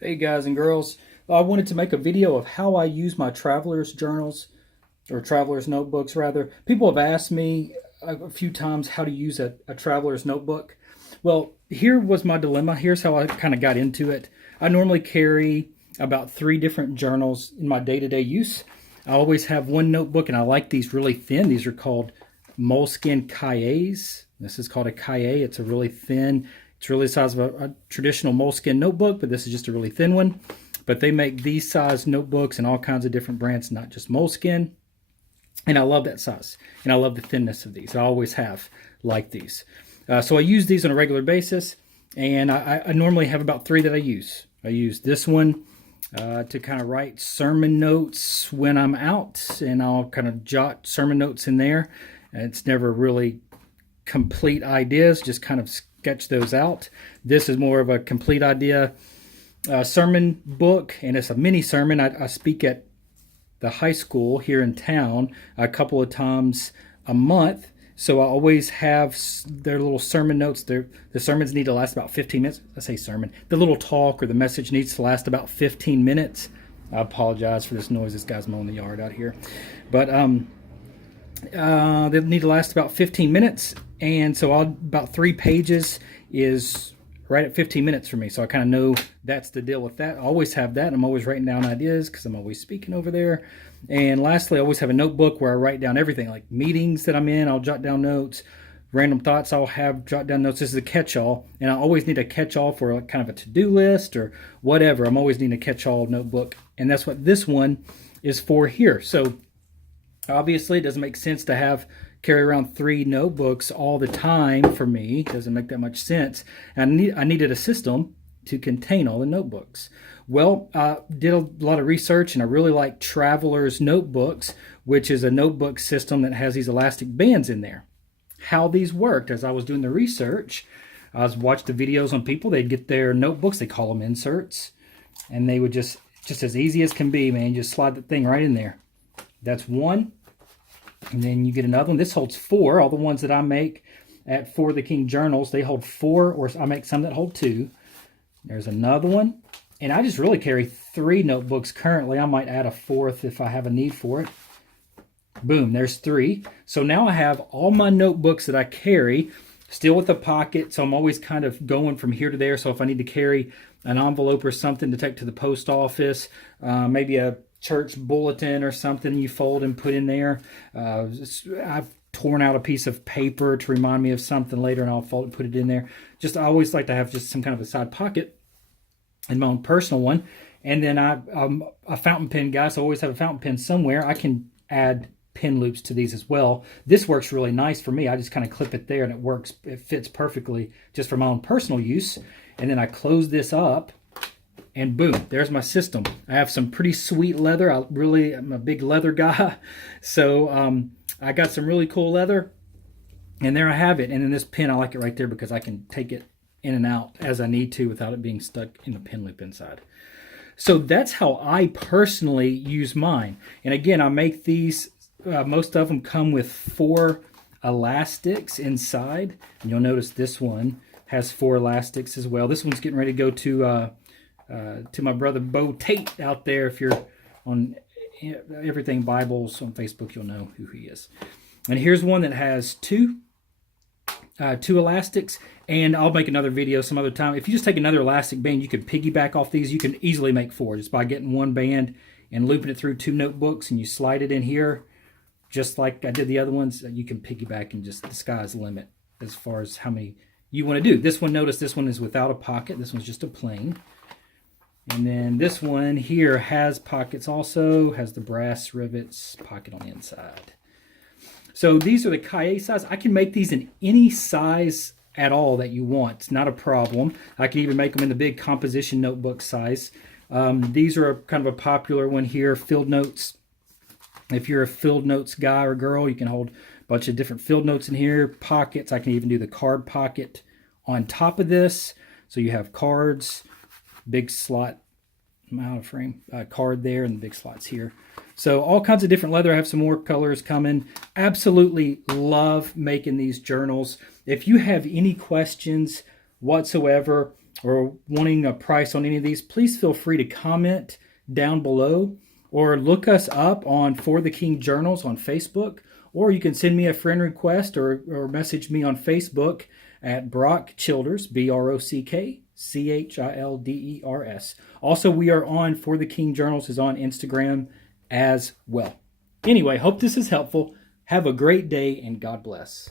Hey guys and girls, I wanted to make a video of how I use my traveler's journals, or traveler's notebooks rather. People have asked me a few times how to use a traveler's notebook. Well, here was my dilemma. Here's how I kind of got into it. I normally carry about 3 different journals in my day-to-day use. I always have one notebook, and I like these really thin. These are called Moleskine Cahiers. This is called a Cahier. It's a really thin, it's really the size of a traditional Moleskine notebook, but this is just a really thin one. But they make these size notebooks in all kinds of different brands, not just Moleskine. And I love that size. And I love the thinness of these. I always have liked these. So I use these on a regular basis. And I normally have about 3 that I use. I use this one to kind of write sermon notes when I'm out. And I'll kind of jot sermon notes in there. And it's never really complete ideas, just kind of sketch those out. This is more of a complete idea sermon book, and it's a mini sermon. I speak at the high school here in town a couple of times a month, so I always have their little sermon notes. The sermons need to last about 15 minutes. I say sermon. The little talk or the message needs to last about 15 minutes. I apologize for this noise. This guy's mowing the yard out here. But they need to last about 15 minutes, and so about 3 pages is right at 15 minutes for me. So I kind of know that's the deal with that. I always have that. I'm always writing down ideas because I'm always speaking over there. And lastly, I always have a notebook where I write down everything, like meetings that I'm in. I'll jot down notes. Random thoughts, I'll have jot down notes. This is a catch-all, and I always need a catch-all for like kind of a to-do list or whatever. I'm always needing a catch-all notebook, and that's what this one is for here. So obviously, it doesn't make sense to carry around 3 notebooks all the time for me. It doesn't make that much sense. And I needed a system to contain all the notebooks. Well, I did a lot of research, and I really like Traveler's Notebooks, which is a notebook system that has these elastic bands in there. How these worked, as I was doing the research, I was watching the videos on people. They'd get their notebooks, they call them inserts, and they would just as easy as can be, man, just slide the thing right in there. That's one. And then you get another one. This holds 4. All the ones that I make at For the King Journals, they hold 4, or I make some that hold 2. There's another one. And I just really carry 3 notebooks currently. I might add a 4th if I have a need for it. Boom, there's 3. So now I have all my notebooks that I carry, still with a pocket. So I'm always kind of going from here to there. So if I need to carry an envelope or something to take to the post office, maybe a church bulletin or something you fold and put in there. I've torn out a piece of paper to remind me of something later, and I'll fold and put it in there. I always like to have just some kind of a side pocket in my own personal one. And then I'm a fountain pen guy, so I always have a fountain pen somewhere. I can add pen loops to these as well. This works really nice for me. I just kind of clip it there, and it works. It fits perfectly just for my own personal use. And then I close this up, and boom, there's my system. I have some pretty sweet leather. I'm a big leather guy. So I got some really cool leather. And there I have it. And then this pen, I like it right there because I can take it in and out as I need to without it being stuck in the pen loop inside. So that's how I personally use mine. And again, I make these, most of them come with 4 elastics inside. And you'll notice this one has 4 elastics as well. This one's getting ready to go to my brother Bo Tate out there. If you're on Everything Bibles on Facebook, you'll know who he is. And here's one that has 2 elastics, and I'll make another video some other time. If you just take another elastic band, you can piggyback off these. You can easily make 4 just by getting one band and looping it through 2 notebooks, and you slide it in here just like I did the other ones. You can piggyback, and just the sky's the limit as far as how many you want to do. This one, notice this one is without a pocket. This one's just a plain. And then this one here has pockets also, has the brass rivets, pocket on the inside. So these are the Cahier size. I can make these in any size at all that you want. It's not a problem. I can even make them in the big composition notebook size. These are kind of a popular one here, field notes. If you're a field notes guy or girl, you can hold a bunch of different field notes in here. Pockets, I can even do the card pocket on top of this. So you have cards, big slot out of frame card there, and the big slots here. So all kinds of different leather. I have some more colors coming. Absolutely love making these journals. If you have any questions whatsoever or wanting a price on any of these, please feel free to comment down below or look us up on For the King Journals on Facebook, or you can send me a friend request or message me on Facebook at Brock Childers, BrockChilders. Also, we are on For the King Journals is on Instagram as well. Anyway, hope this is helpful. Have a great day and God bless.